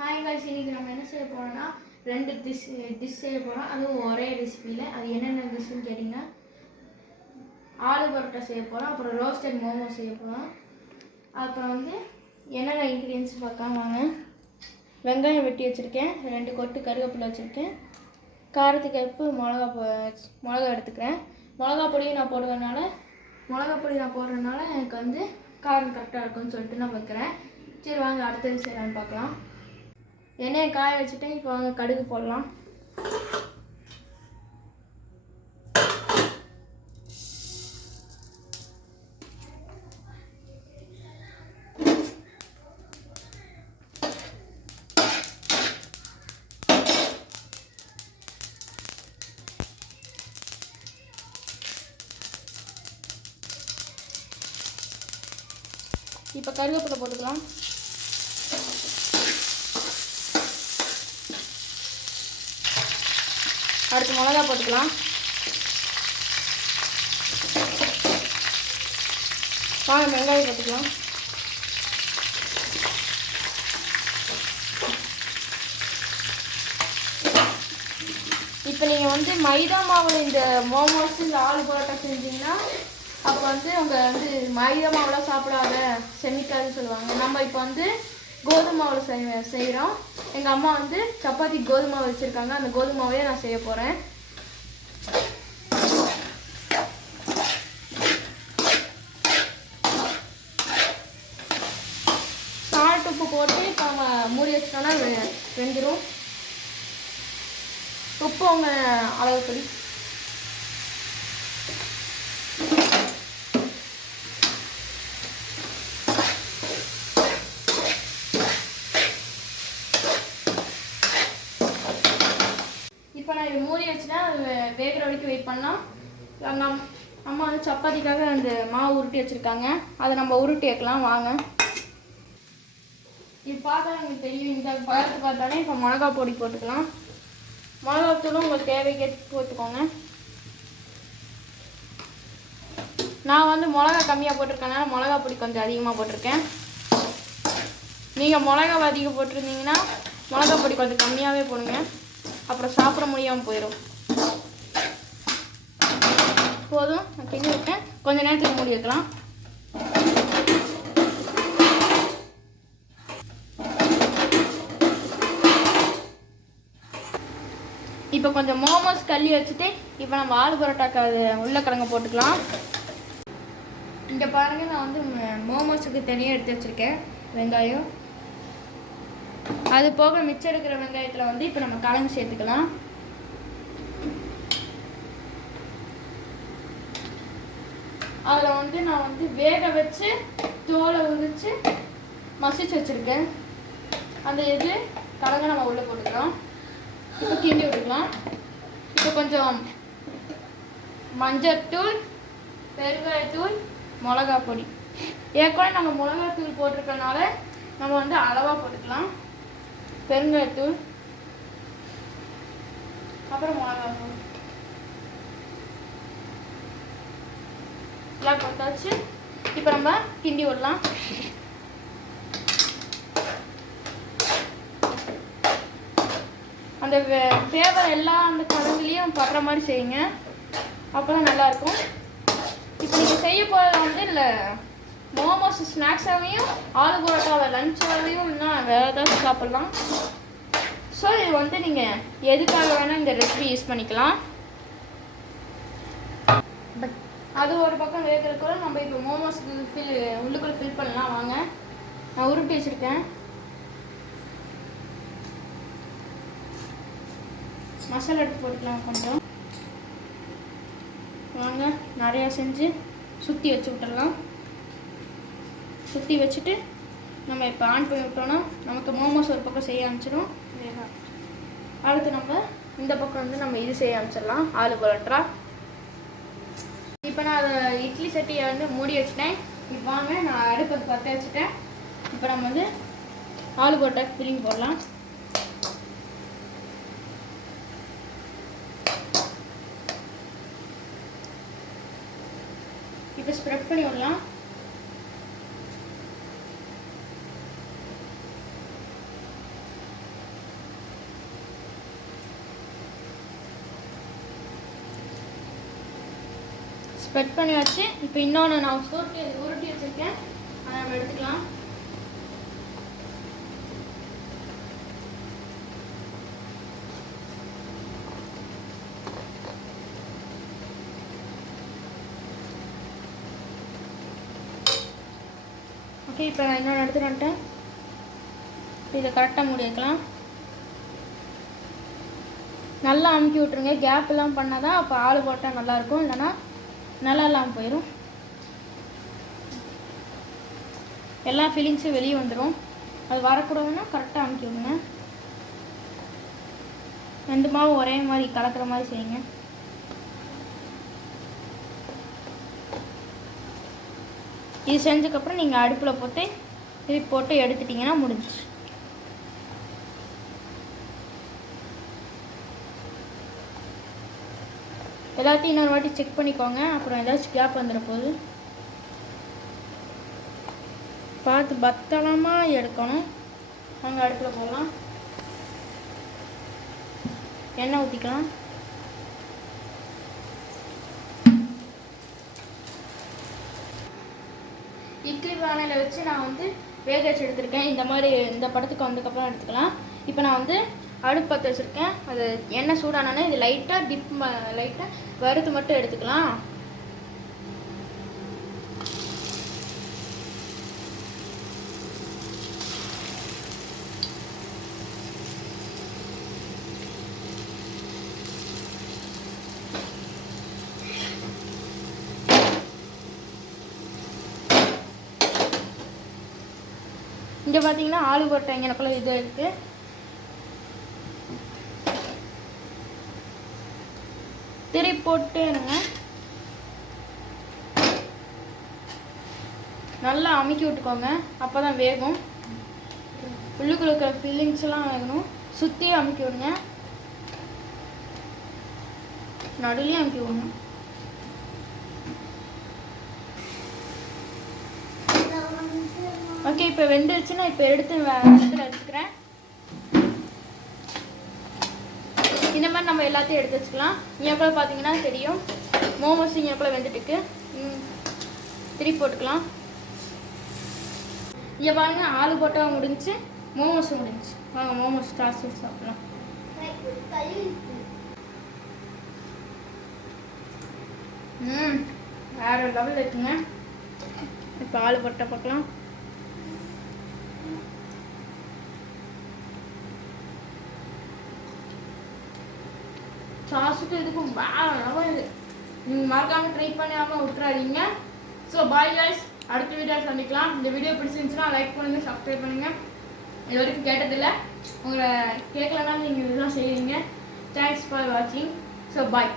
Hi guys, இன்னைக்கு நம்ம என்ன செய்ய போகிறோம்னா ரெண்டு டிஷ் செய்ய போகிறோம். அதுவும் ஒரே ரெசிபியில். அது என்னென்ன டிஷ்ஷுன்னு கேட்டிங்கன்னா, ஆலு பரோட்டா செய்ய போகிறோம், அப்புறம் ரோஸ்டட் மோமோ செய்ய போகிறோம். அப்புறம் என்னென்ன இன்க்ரீடியன்ஸ் பார்க்கலாம் வாங்க. வெங்காயம் வெட்டி வச்சுருக்கேன், 2 கொட்டு கருவேப்பிலை வச்சுருக்கேன், காரத்துக்கு ஏற்ப மிளகா எடுத்துக்கிறேன். மிளகா பொடியும் நான் போடுறதுனால எனக்கு காரம் கரெக்டாக இருக்கும்னு சொல்லிட்டு நான் வைக்கிறேன். சரி வாங்க அடுத்தது செய்யலான்னு பார்க்கலாம். எண்ணெயை காய வச்சுட்டேன். இப்போ வாங்க கடுகு போடலாம். இப்போ கருவேப்பிலை போட்டுக்கலாம். அடுத்து மிளகா போட்டுக்கலாம். வாங்க வெங்காயம் போட்டுக்கலாம். இப்போ நீங்கள் மைதா மாவில் இந்த மோமோஸ் இந்த ஆலு பரோட்டா செஞ்சீங்கன்னா அப்போ அவங்க மைதா மாவுலாம் சாப்பிடாத செமிக்காதுன்னு சொல்லுவாங்க. நம்ம இப்போ கோதுமை மாவில் செய்கிறோம். எங்கள் அம்மா சப்பாத்தி கோதுமை மாவு வச்சுருக்காங்க. அந்த கோதுமை மாவையே நான் செய்ய போகிறேன். சால்ட் உப்பு போட்டு இப்போ நம்ம மூடி வச்சிட்டோம்னா வெந்துடும். உப்பு அவங்க அளவுப்படி. இப்போ நான் இது மூடி வச்சுட்டேன். அது வேகிற வரைக்கும் வெயிட் பண்ணலாம். அம்மா சப்பாத்திக்காக அந்த மாவு உருட்டி வச்சுருக்காங்க. அதை நம்ம உருட்டி வைக்கலாம் வாங்க. இது பார்த்தா எனக்கு தெரியும். இந்த பழத்தை பார்த்தாலே இப்போ மிளகா பொடி போட்டுக்கலாம். மிளகாத்தூளும் உங்களுக்கு தேவைக்கு போட்டுக்கோங்க. நான் மிளகா கம்மியாக போட்டிருக்கேனால மிளகா பொடி கொஞ்சம் அதிகமாக போட்டிருக்கேன். நீங்கள் மிளகா அதிகம் போட்டிருந்தீங்கன்னா மிளகா பொடி கொஞ்சம் கம்மியாகவே போடுங்க. அப்புறம் சாப்பிட முடியாமல் போயிடும். போதும், நான் கிண்டி விட்டேன். கொஞ்சம் நேரத்துக்கு மூடி வைக்கலாம். இப்போ கொஞ்சம் மோமோஸ் கல்லி வச்சுட்டு இப்போ நம்ம ஆலு பரோட்டாக்கு அது உருளைக்கிழங்கு போட்டுக்கலாம். இங்கே பாருங்கள், நான் மோமோஸுக்கு தனியாக எடுத்து வச்சுருக்கேன் வெங்காயம். அது போக மிச்சம் எடுக்கிற வெங்காயத்தில் இப்போ நம்ம கிழங்கு சேர்த்துக்கலாம். அதில் நான் வேக வச்சு தோலை உரித்து மசிச்சு வச்சுருக்கேன். அந்த கிழங்கு நம்ம உள்ளே போட்டுக்கலாம். இப்போ கிண்டி விட்டுக்கலாம். இப்போ கொஞ்சம் மஞ்சத்தூள், பெருங்காயத்தூள், மிளகா பொடி. ஏற்கனவே நம்ம மிளகாத்தூள் போட்டிருக்கனால நம்ம அளவாக போட்டுக்கலாம். பெருங்காயத்தூள், அப்புறம் மிளகாத்தூள் எல்லாம் போட்டாச்சு. இப்போ நம்ம கிண்டி விடலாம். அந்த ஃப்ளேவர் எல்லாம் அந்த கிழங்குலேயும் படுற மாதிரி செய்யுங்க. அப்போ தான் நல்லாயிருக்கும். இப்போ நீங்கள் செய்ய போகிறது இல்லை மோமோஸ் ஸ்நாக்ஸாகவும் ஆலு பரோட்டாவை லஞ்சாகவும் இல்லைன்னா வேறு ஏதாவது சாப்பிட்லாம். ஸோ இது நீங்கள் எதுக்காக வேணால் இந்த ரெசிபி யூஸ் பண்ணிக்கலாம். அது ஒரு பக்கம் வேகிறதுக்குள்ள நம்ம இப்போ மோமோஸ்க்கு உள்ளுக்குள்ளே ஃபில் பண்ணலாம் வாங்க. நான் உருட்டி வச்சுருக்கேன். மசாலா எடுத்து போட்டுக்கலாம். கொஞ்சம் வாங்க நிறையா செஞ்சு சுற்றி வச்சு விட்டுடலாம். சுற்றி வச்சுட்டு நம்ம இப்போ ஆன் பண்ணி விட்டோன்னா நமக்கு மோமோஸ் ஒரு பக்கம் செய்ய ஆரம்பிச்சிடும். அடுத்து நம்ம இந்த பக்கம் நம்ம இது செய்ய ஆரம்பிச்சிடலாம், ஆலு பரோட்டா. இப்போ நான் அதை இட்லி சட்டியை மூடி வச்சுட்டேன். இப்போ வாங்க நான் அடுப்பை பற்ற வச்சுட்டேன். இப்போ நம்ம ஆலு பரோட்டா ஃபில்லிங் போடலாம். இப்போ ஸ்ப்ரெட் பண்ணி விடலாம். ஸ்ப்ரெட் பண்ணியாச்சு. இப்போ இன்னொன்று நான் உருட்டி வச்சுருக்கேன், அதை நம்ம எடுத்துக்கலாம். ஓகே, இப்போ நான் இன்னொன்று எடுத்துகிட்டு வந்துட்டேன். இதை கரெக்டாக மூடி வைக்கலாம். நல்லா அமுக்கி விட்ருங்க, கேப்லாம் பண்ணால் தான் அப்போ ஆளு போட்டால் நல்லாயிருக்கும், இல்லைனா நல்லா இல்லாமல் போயிடும். எல்லா ஃபீலிங்ஸும் வெளியே வந்துடும். அது வரக்கூடாதுன்னா கரெக்டாக அமுக்கி விடுங்க. 2 மாவு ஒரே மாதிரி கலக்கிற மாதிரி செய்யுங்க. இது செஞ்சதுக்கப்புறம் நீங்கள் அடுப்பில் போட்டு திருப்பி போட்டு எடுத்துட்டிங்கன்னா முடிஞ்சிச்சு. எல்லாத்தையும் இன்னொரு வாட்டி செக் பண்ணிக்கோங்க, அப்புறம் ஏதாச்சும் கேப் வந்துட போகுது. பார்த்து பத்திரமாக எடுக்கணும். நாங்கள் அடுப்பில் போடலாம். எண்ணெய் ஊற்றிக்கலாம். இட்லி பானையில் வச்சு நான் வந்து வேக வச்சு எடுத்துருக்கேன். இந்த மாதிரி இந்த படத்துக்கு வந்ததுக்கப்புறம் எடுத்துக்கலாம். இப்போ நான் வந்து அடுப்பு பற்ற வச்சுருக்கேன். அது எண்ணெய் சூடானோன்னே இது லைட்டாக வறுத்து மட்டும் எடுத்துக்கலாம். இங்கே பார்த்தீங்கன்னா ஆலு பரோட்டா எனக்குள்ள இது இருக்குது. திருப்பி போட்டு நல்லா அமுக்கி விட்டுக்கோங்க, அப்போ தான் வேகும். உள்ளுக்குள்ள இருக்கிற ஃபில்லிங்ஸ் எல்லாம் வேகணும். சுற்றி அமுக்கி விடுங்க, நடுலையும் அமுக்கி விடணும். ஓகே, இப்போ வெந்துருச்சுன்னா இப்போ எடுத்து இடத்துல வச்சுக்கிறேன். இந்த மாதிரி நம்ம எல்லாத்தையும் எடுத்து வச்சுக்கலாம். இங்கே கூட பார்த்தீங்கன்னா தெரியும், மோமோஸ் இங்கே கூட வெந்துட்டுருக்கு. திருப்பி போட்டுக்கலாம். இங்கே பாருங்க, ஆலு பரோட்டா முடிஞ்சு, மோமோஸ் முடிஞ்சு. வாங்க மோமோஸ் ஸ்டார்ட் செய்து சாப்பிடலாம். வேறு லெவல் இருக்குங்க. இப்போ ஆலு பரோட்டா பார்க்கலாம். சாஸுக்கு இதுக்கும் வேறு நீங்கள் மறக்காமல் ட்ரை பண்ணாமல் விட்டுறாதீங்க. ஸோ பாய் காய்ஸ், அடுத்த வீடியோ சந்திக்கலாம். இந்த வீடியோ பிடிச்சிருந்துச்சுன்னா லைக் பண்ணுங்கள், சப்ஸ்கிரைப் பண்ணுங்கள். இது வரைக்கும் கேட்டதில்லை, உங்களை கேட்கலன்னா நீங்கள் இதெல்லாம் செய்வீங்க. தேங்க்ஸ் ஃபார் வாட்சிங். So bye.